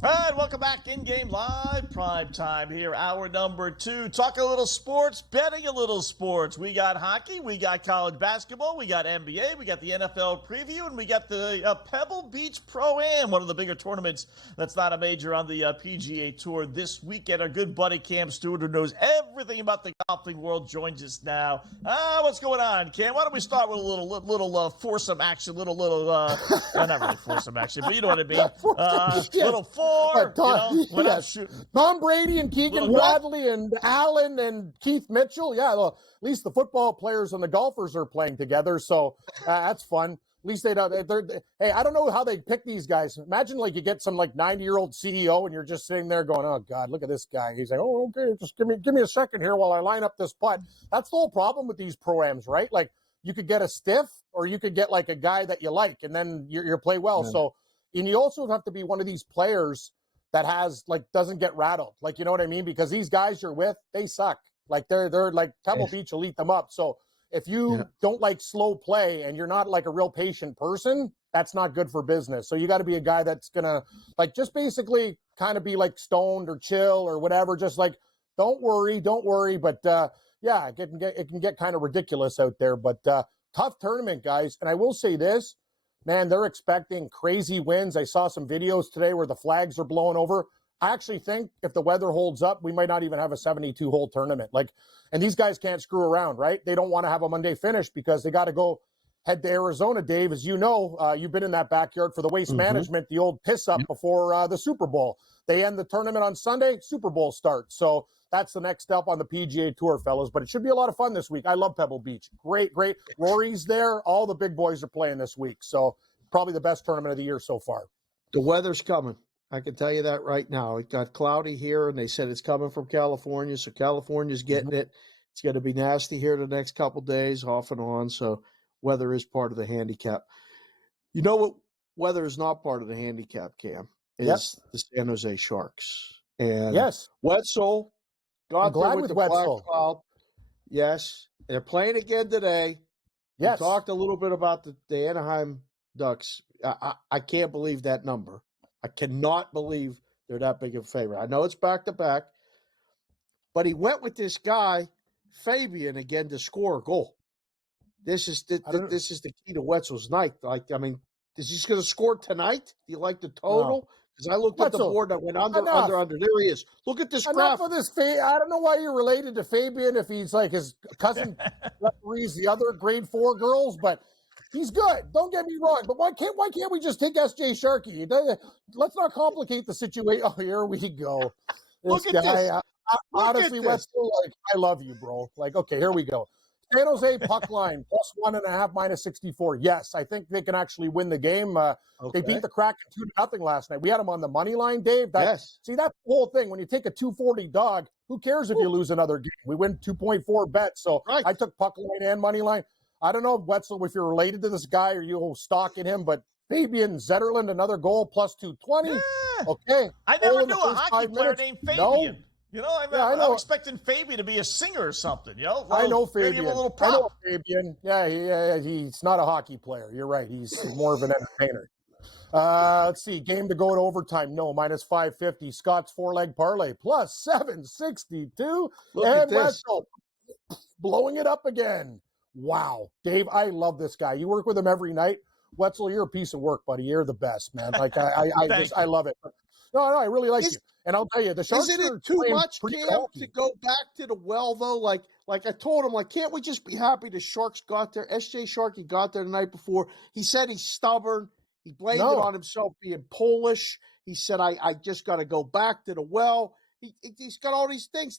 All right, welcome back. In-game live, prime time here, hour number 2. Talking a little sports, betting a little sports. We got hockey, we got college basketball, we got NBA, we got the NFL preview, and we got the Pebble Beach Pro-Am, one of the bigger tournaments that's not a major on the PGA Tour this weekend. Our good buddy Cam Stewart, who knows everything about the golfing world, joins us now. What's going on, Cam? Why don't we start with a little foursome action, not really foursome action, but you know what I mean. Little Tom Brady and Keegan Bradley and Allen and Keith Mitchell. Yeah, well, at least the football players and the golfers are playing together, so that's fun. At least they don't. Hey, I don't know how they pick these guys. Imagine like you get some like 90-year-old CEO and you're just sitting there going, "Oh God, look at this guy." He's like, "Oh, okay, just give me a second here while I line up this putt." That's the whole problem with these pro-ams, right? Like you could get a stiff, or you could get like a guy that you like, and then you play well. Yeah. So. And you also have to be one of these players that doesn't get rattled. Like, you know what I mean? Because these guys you're with, they suck. Like they're like Pebble Beach will eat them up. So if you don't like slow play and you're not like a real patient person, that's not good for business. So you got to be a guy that's going to like just basically kind of be like stoned or chill or whatever. Just like, don't worry. But it can get kind of ridiculous out there, but tough tournament, guys. And I will say this, man, they're expecting crazy winds. I saw some videos today where the flags are blowing over. I actually think if the weather holds up, we might not even have a 72-hole tournament. And these guys can't screw around, right? They don't want to have a Monday finish because they got to go head to Arizona, Dave. As you know, you've been in that backyard for the Waste Management, the old piss up before the Super Bowl. They end the tournament on Sunday, Super Bowl starts. So that's the next step on the PGA Tour, fellas. But it should be a lot of fun this week. I love Pebble Beach. Great. Rory's there. All the big boys are playing this week. So probably the best tournament of the year so far. The weather's coming. I can tell you that right now. It got cloudy here, and they said it's coming from California, so California's getting it. It's going to be nasty here the next couple days, off and on, so weather is part of the handicap. You know what weather is not part of the handicap, Cam? Is the San Jose Sharks. And Wetzel got there with the Wetzel. Black cloud. Yes, they're playing again today. Yes. We talked a little bit about the Anaheim Ducks. I can't believe that number. I cannot believe they're that big of a favorite. I know it's back-to-back, but he went with this guy, Fabian, again to score a goal. This is the key to Wetzel's night. Is he going to score tonight? Do you like the total? Because I looked at the board that went under. There he is. Look at this graph. For this, I don't know why you're related to Fabian if he's like his cousin referees the other grade 4 girls, but he's good. Don't get me wrong. But why can't we just take S.J. Sharkey? Let's not complicate the situation. Oh, here we go. Look at this. Honestly, Wetzel, I love you, bro. Okay, here we go. San Jose puck line, +1.5, -64. Yes, I think they can actually win the game. They beat the Kraken 2-0 last night. We had them on the money line, Dave. Yes. See, that's the whole thing. When you take a 240 dog, who cares if you lose another game? We win 2.4 bets. So I took puck line and money line. I don't know, Wetzel, if you're related to this guy or you're stalking him, but Fabian Zetterlund, another goal, +220. Yeah. Okay. I never knew a hockey player named Fabian. No. You know, I'm expecting Fabian to be a singer or something. You know, I know Fabian. Maybe a little prop. I know Fabian. Yeah, he's not a hockey player. You're right. He's more of an entertainer. Let's see. Game to go to overtime. No, -550. Scott's 4-leg parlay +762. Look at this. Wetzel blowing it up again. Wow, Dave, I love this guy. You work with him every night. Wetzel, you're a piece of work, buddy. You're the best, man. I love it. No, I really like you. And I'll tell you, the Sharks isn't it too much, Cam, to go back to the well, though? Like I told him, can't we just be happy the Sharks got there? S.J. Sharkey got there the night before. He said he's stubborn. He blamed it on himself being Polish. He said, I just got to go back to the well. He's got all these things.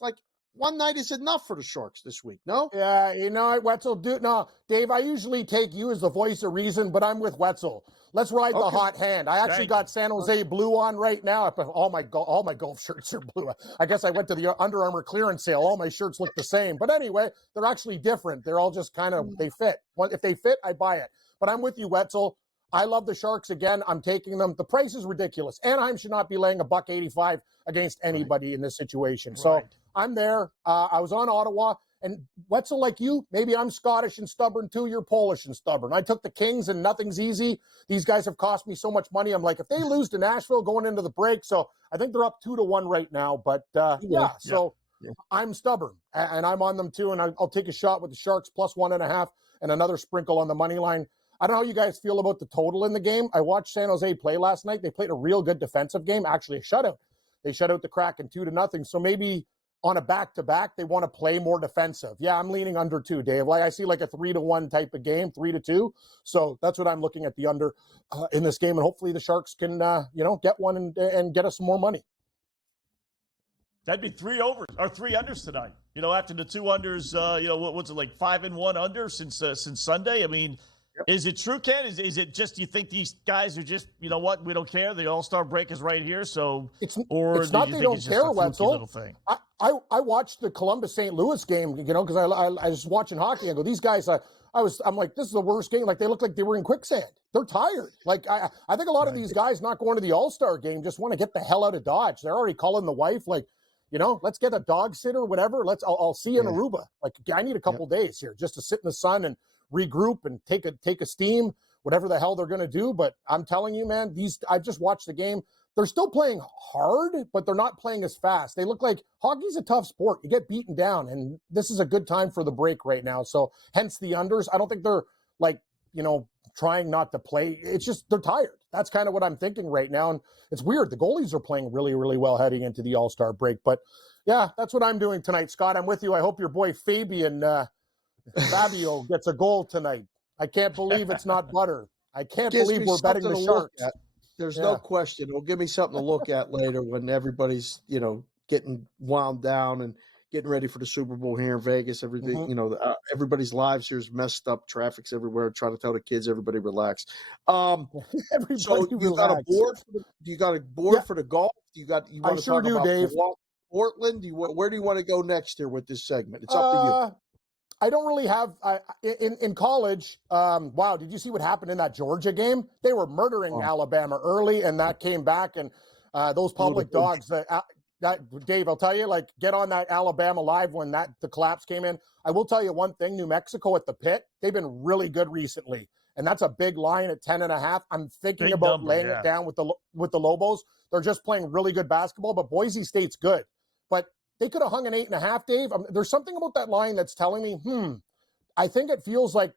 One night is enough for the Sharks this week, no? Yeah, you know what, Wetzel? No, Dave, I usually take you as the voice of reason, but I'm with Wetzel. Let's ride the hot hand. I actually got San Jose blue on right now. All my golf shirts are blue. I guess I went to the Under Armour clearance sale. All my shirts look the same. But anyway, they're actually different. They're all just kind of, they fit. If they fit, I buy it. But I'm with you, Wetzel. I love the Sharks again. I'm taking them. The price is ridiculous. Anaheim should not be laying $1.85 against anybody in this situation. So I'm there. I was on Ottawa, And Wetzel, like you, maybe I'm Scottish and stubborn too. You're Polish and stubborn. I took the Kings and nothing's easy. These guys have cost me so much money. I'm like, if they lose to Nashville going into the break, so I think they're up 2-1 right now. But so I'm stubborn and I'm on them too. And I'll take a shot with the Sharks plus 1.5 and another sprinkle on the money line. I don't know how you guys feel about the total in the game. I watched San Jose play last night. They played a real good defensive game, actually a shutout. They shut out the Kraken 2-0. So maybe on a back-to-back, they want to play more defensive. Yeah, I'm leaning under 2, Dave. Like I see like a 3-1 type of game, 3-2. So that's what I'm looking at the under in this game. And hopefully the Sharks can, get one and get us some more money. That'd be 3 overs or 3 unders tonight. After the 2 unders, what's it like 5-1 under since Sunday? I mean, is it true, Ken? Is it just you think these guys are just, we don't care. The All-Star break is right here. So it's not they don't care, Wetzel. I watched the Columbus St. Louis game, because I was watching hockey. I go, these guys, I'm like, this is the worst game. Like they look like they were in quicksand. They're tired. Like I think a lot of these guys not going to the All-Star game just want to get the hell out of Dodge. They're already calling the wife like, let's get a dog sitter, whatever. I'll see you in Aruba. Like I need a couple days here just to sit in the sun and regroup and take a steam, whatever the hell they're going to do. But I'm telling you, man, I just watched the game. They're still playing hard, but they're not playing as fast. They look like hockey's a tough sport. You get beaten down, and this is a good time for the break right now. So hence the unders. I don't think they're trying not to play. It's just they're tired. That's kind of what I'm thinking right now. And it's weird. The goalies are playing really, really well heading into the All-Star break. But yeah, that's what I'm doing tonight, Scott. I'm with you. I hope your boy Fabio gets a goal tonight. I can't believe it's not butter. I can't believe we're betting the Sharks. There's no question. It'll give me something to look at later when everybody's, getting wound down and getting ready for the Super Bowl here in Vegas. Everything, everybody's lives here is messed up. Traffic's everywhere. Trying to tell the kids, everybody relax. So you got a board? You got a board for the golf? You want to talk about Dave. Portland? Where do you want to go next here with this segment? It's up to you. I don't really have in college. Wow, did you see what happened in that Georgia game? They were murdering Alabama early, and that came back. And those public dogs, that Dave, I'll tell you, like get on that Alabama Live when the collapse came in. I will tell you one thing: New Mexico at the pit, they've been really good recently, and that's a big line at 10.5. I'm thinking about laying it down with the Lobos. They're just playing really good basketball, but Boise State's good, but they could have hung an 8.5, Dave. There's something about that line that's telling me, I think it feels like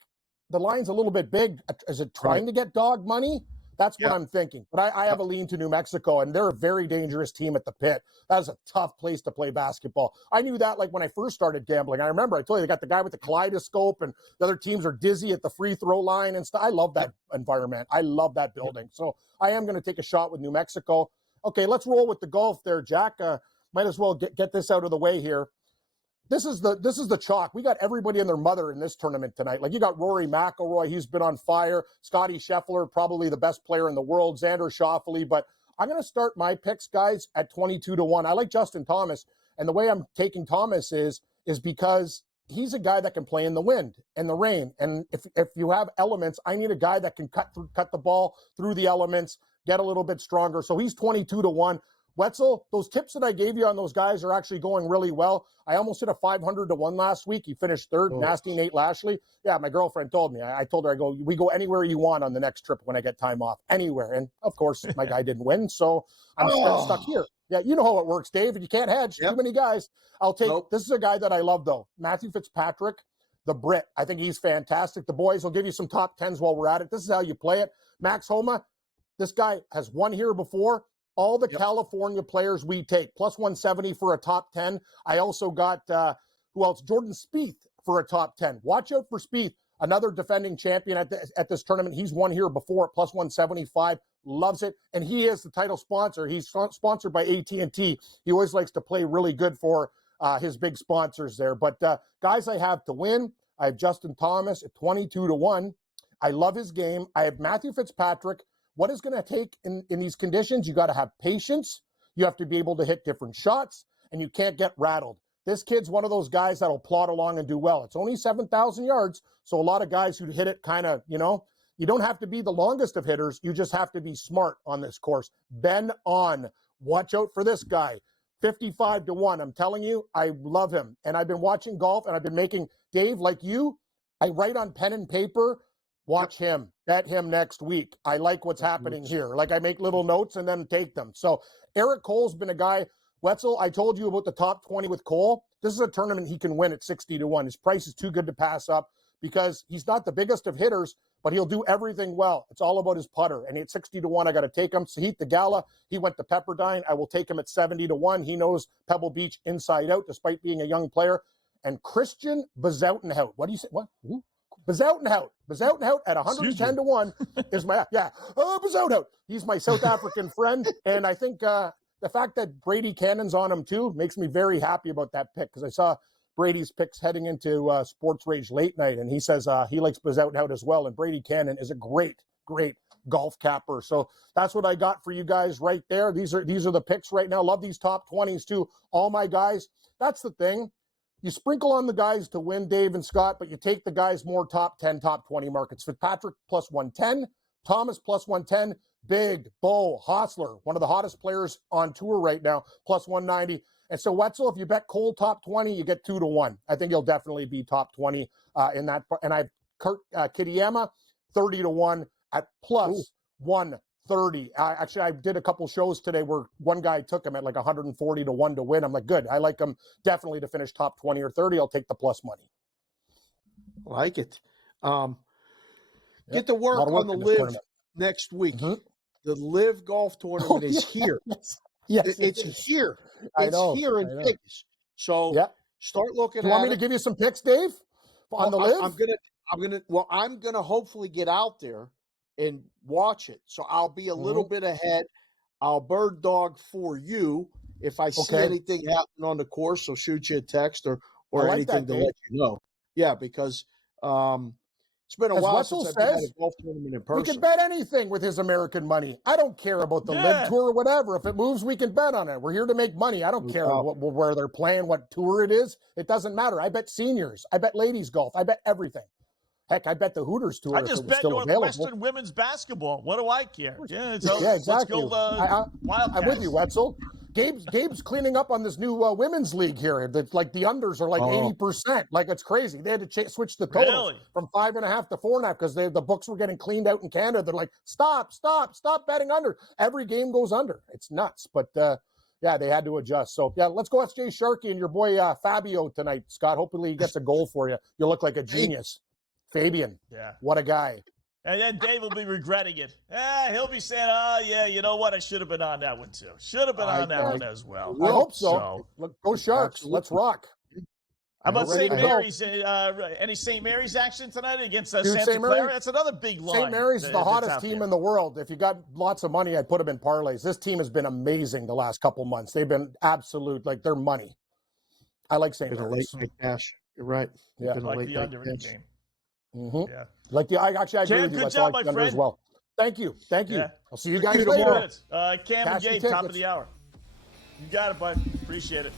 the line's a little bit big. Is it trying to get dog money? That's what I'm thinking. But I have a lean to New Mexico, and they're a very dangerous team at the pit. That is a tough place to play basketball. I knew that like when I first started gambling. I remember I told you they got the guy with the kaleidoscope, and the other teams are dizzy at the free throw line and stuff. I love that environment. I love that building. So I am going to take a shot with New Mexico. Okay, let's roll with the golf there, Jack. Might as well get this out of the way here. This is the chalk. We got everybody and their mother in this tournament tonight. Like you got Rory McIlroy, he's been on fire. Scotty Scheffler, probably the best player in the world. Xander Schauffele. But I'm going to start my picks, guys, at 22-1. I like Justin Thomas, and the way I'm taking Thomas is because he's a guy that can play in the wind and the rain. And if you have elements, I need a guy that can cut the ball through the elements, get a little bit stronger. So he's 22-1. Wetzel, those tips that I gave you on those guys are actually going really well. I almost hit a 500-1 last week. He finished third. Nasty Nate Lashley. Yeah, my girlfriend told me. I told her, we go anywhere you want on the next trip when I get time off. Anywhere. And, of course, my guy didn't win, so I'm stuck here. Yeah, you know how it works, Dave. You can't hedge. Too many guys. This is a guy that I love, though. Matthew Fitzpatrick, the Brit. I think he's fantastic. The boys will give you some top 10s while we're at it. This is how you play it. Max Homa, this guy has won here before. All the California players we take, plus 170 for a top 10. I also got, who else? Jordan Spieth for a top 10. Watch out for Spieth, another defending champion at this tournament. He's won here before at plus 175. Loves it. And he is the title sponsor. He's sponsored by AT&T. He always likes to play really good for his big sponsors there. But guys I have to win, I have Justin Thomas at 22-1. I love his game. I have Matthew Fitzpatrick. What is going to take in these conditions? You got to have patience. You have to be able to hit different shots, and you can't get rattled. This kid's one of those guys that'll plod along and do well. It's only 7,000 yards, so a lot of guys who hit it kind of, you don't have to be the longest of hitters. You just have to be smart on this course. Ben On. Watch out for this guy. 55-1. I'm telling you, I love him. And I've been watching golf, and I've been making, Dave, like you, I write on pen and paper, watch him, bet him next week. I like what's happening here. Like I make little notes and then take them. So Eric Cole's been a guy. Wetzel, I told you about the top 20 with Cole. This is a tournament he can win at 60-1. His price is too good to pass up because he's not the biggest of hitters, but he'll do everything well. It's all about his putter. And at 60-1, I got to take him. Sahith Theegala, he went to Pepperdine. I will take him at 70-1. He knows Pebble Beach inside out, despite being a young player. And Christian Bezoutenhout. What do you say? What? Bezoutenhout at 110-1 is my, Bezoutenhout. He's my South African friend. And I think the fact that Brady Cannon's on him too makes me very happy about that pick because I saw Brady's picks heading into Sports Rage late night, and he says he likes Bezoutenhout as well. And Brady Cannon is a great golf capper. So that's what I got for you guys right there. These are the picks right now. Love these top 20s too. All my guys. That's the thing. You sprinkle on the guys to win, Dave and Scott, but you take the guys more top 10, top 20 markets. Fitzpatrick plus 110, Thomas plus 110, Big, Bo, Hostler, one of the hottest players on tour right now, plus 190. And so Wetzel, if you bet Cole top 20, you get 2-1. I think he'll definitely be top 20 in that. And I've Kurt Kitayama 30-1 at plus 130. Actually, I did a couple shows today where one guy took him at like 140-1 to win. I'm like, good. I like him definitely to finish top 20 or 30. I'll take the plus money. Like it. Get to work on the live next week. The live golf tournament is here. Yes, it's here. It's here in Vegas. So start looking at it. You want me to give you some picks, Dave? On the live? I'm gonna hopefully get out there and watch it. So I'll be a little bit ahead. I'll bird dog for you if I see anything happen on the course. So shoot you a text or anything to let you know. Yeah, because it's been a while since I've been at a golf tournament in person. We can bet anything with his American money. I don't care about the live tour or whatever. If it moves, we can bet on it. We're here to make money. I don't care where they're playing, what tour it is. It doesn't matter. I bet seniors. I bet ladies golf. I bet everything. Heck, I bet the Hooters tour. I just bet Northwestern women's basketball. What do I care? Yeah, exactly. Let's go, I'm with you, Wetzel. Gabe's cleaning up on this new women's league here. Like the unders are like 80%. Like it's crazy. They had to switch the total from 5.5 to 4.5 because the books were getting cleaned out in Canada. They're like, stop betting under. Every game goes under. It's nuts. But they had to adjust. So let's go SJ Sharkey and your boy Fabio tonight, Scott. Hopefully he gets a goal for you. You look like a genius. Fabian. Yeah. What a guy. And then Dave will be regretting it. He'll be saying, you know what? I should have been on that one, too. Should have been on that one as well. I hope so. Go Sharks. Absolutely. Let's rock. How about St. Mary's? Any St. Mary's action tonight against Santa Clara? That's another big line. St. Mary's is the hottest team in the world. If you got lots of money, I'd put them in parlays. This team has been amazing the last couple months. They've been absolute, like they're money. I like St. Mary's. Late cash. You're right. Yeah. I like the under in the game. Mm-hmm. Yeah. I agree with you. Good job, my friend. As well. Thank you. Yeah. I'll see you guys later. Cam and Gabe, top of the hour. You got it, bud. Appreciate it.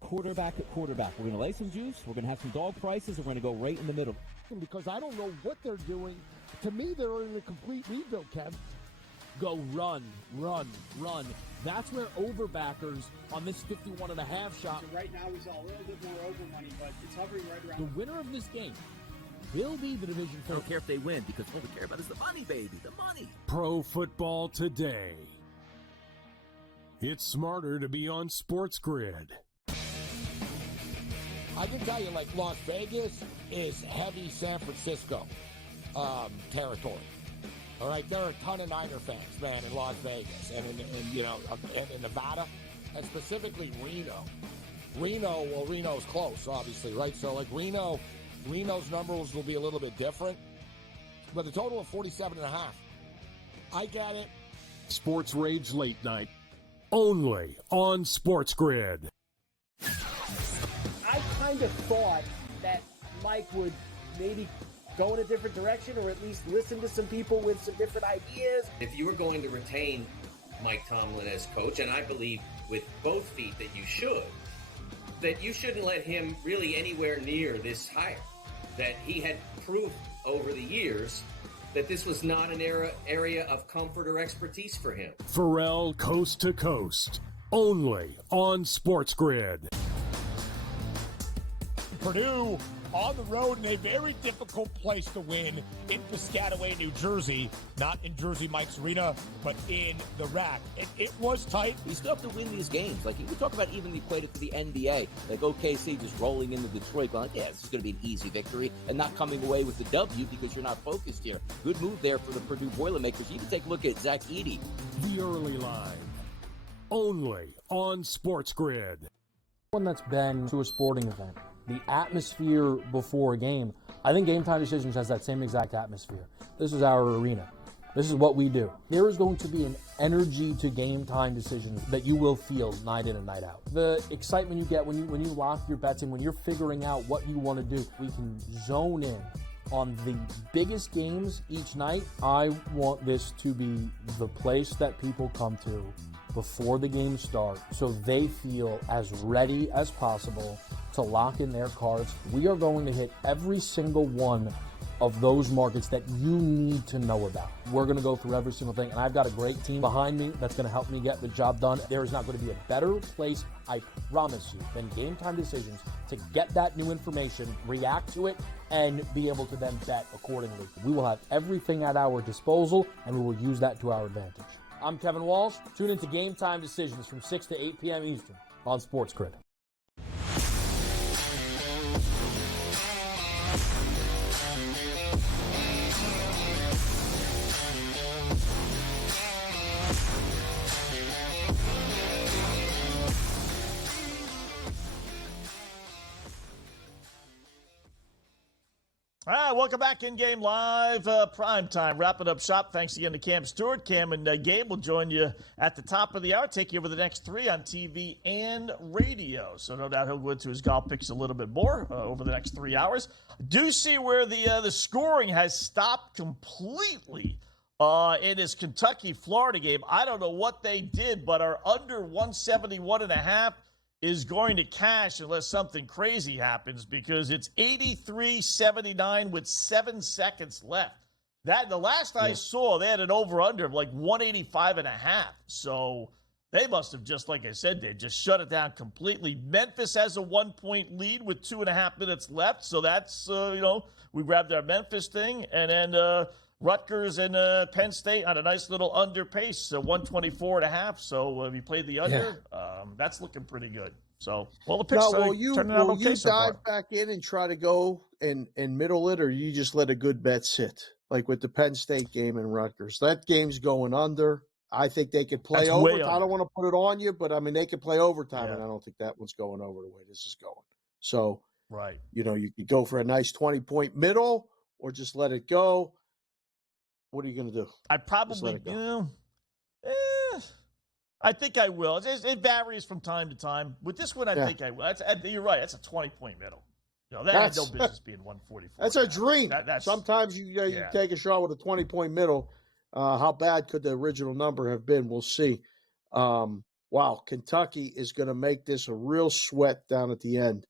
Quarterback at quarterback. We're going to lay some juice. We're going to have some dog prices. And we're going to go right in the middle. Because I don't know what they're doing. To me, they're in a complete rebuild, Kev. Go run. That's where overbackers on this 51.5 shot. So right now, we saw a little bit more over money, but it's hovering right around. The winner of this game will be the division. I don't care if they win because all we care about is the money, baby. The money. Pro football today. It's smarter to be on Sports Grid. I can tell you, like, Las Vegas is heavy San Francisco territory. All right, there are a ton of Niner fans, man, in Las Vegas and in Nevada, and specifically Reno. Reno's close, obviously, right? So, like, Reno's numbers will be a little bit different, but a total of 47.5. I get it. Sports Rage Late Night, only on Sports Grid. I kind of thought that Mike would maybe go in a different direction or at least listen to some people with some different ideas. If you were going to retain Mike Tomlin as coach, and I believe with both feet that you shouldn't let him really anywhere near this hire. That he had proved over the years that this was not an area of comfort or expertise for him. Pharrell Coast to Coast, only on Sports Grid. Purdue on the road in a very difficult place to win in Piscataway, New Jersey. Not in Jersey Mike's Arena, but in the rack. It was tight. You still have to win these games. Like, you talk about even equate it to the NBA. Like, OKC just rolling into Detroit, going, yeah, this is going to be an easy victory, and not coming away with the W because you're not focused here. Good move there for the Purdue Boilermakers. You even take a look at Zach Edey. The early line, only on Sports Grid. One that's been to a sporting event, the atmosphere before a game, I think Game Time Decisions has that same exact atmosphere. This is our arena. This is what we do. There is going to be an energy to Game Time Decisions that you will feel night in and night out. The excitement you get when you lock your bets in, when you're figuring out what you want to do, we can zone in on the biggest games each night. I want this to be the place that people come to before the games start so they feel as ready as possible to lock in their cards. We are going to hit every single one of those markets that you need to know about. We're going to go through every single thing, and I've got a great team behind me that's going to help me get the job done. There is not going to be a better place, I promise you, than Game Time Decisions to get that new information, react to it, and be able to then bet accordingly. We will have everything at our disposal, and we will use that to our advantage. I'm Kevin Walsh. Tune into Game Time Decisions from 6 to 8 p.m. Eastern on Sports Grid. All right, welcome back in-game live, prime time. Wrapping up shop. Thanks again to Cam Stewart. Cam and Gabe will join you at the top of the hour, take you over the next 3 on TV and radio. So no doubt he'll go into his golf picks a little bit more over the next 3 hours. Do see where the scoring has stopped completely in this Kentucky-Florida game. I don't know what they did, but our under 171.5 is going to cash unless something crazy happens, because it's 83-79 with 7 seconds left. That the last I saw, they had an over-under of like 185.5. So they must have, just like I said, they just shut it down completely. Memphis has a 1-point lead with 2.5 minutes left. So that's, we grabbed our Memphis thing. And then Rutgers and Penn State on a nice little under pace, so 124.5. So if you played the under, that's looking pretty good. So, well, the picks will you so dive far. back in and try to go and middle it, or you just let a good bet sit, like with the Penn State game and Rutgers? That game's going under. I think they could play overtime. I don't want to put it on you, but I mean, they could play overtime, and I don't think that one's going over the way this is going. So, right, you could go for a nice 20-point middle, or just let it go. What are you going to do? I probably, I think I will. It varies from time to time. With this one, I think I will. You're right. That's a 20-point middle. That had no business being 144. That's a dream. Sometimes you take a shot with a 20-point middle. How bad could the original number have been? We'll see. Wow, Kentucky is going to make this a real sweat down at the end.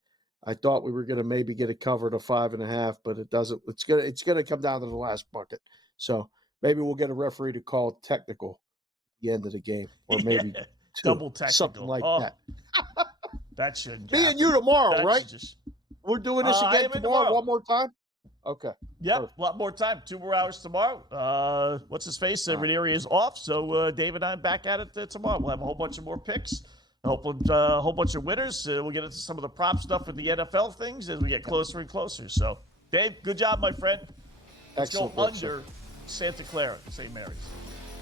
I thought we were going to maybe get it covered at 5.5, but it doesn't. It's going to come down to the last bucket. So maybe we'll get a referee to call technical at the end of the game, or maybe double technical, something like that. That shouldn't. Me and you tomorrow, right? We're doing this again tomorrow. One more time. Okay. Yeah, a lot more time. 2 more hours tomorrow. What's his face? Ranieri is off, so Dave and I are back at it tomorrow. We'll have a whole bunch of more picks. A whole bunch of winners. We'll get into some of the prop stuff with the NFL things as we get closer and closer. So, Dave, good job, my friend. Let's go under Santa Clara, St. Mary's.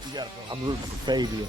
You got it, bro. I'm rooting for Fabian.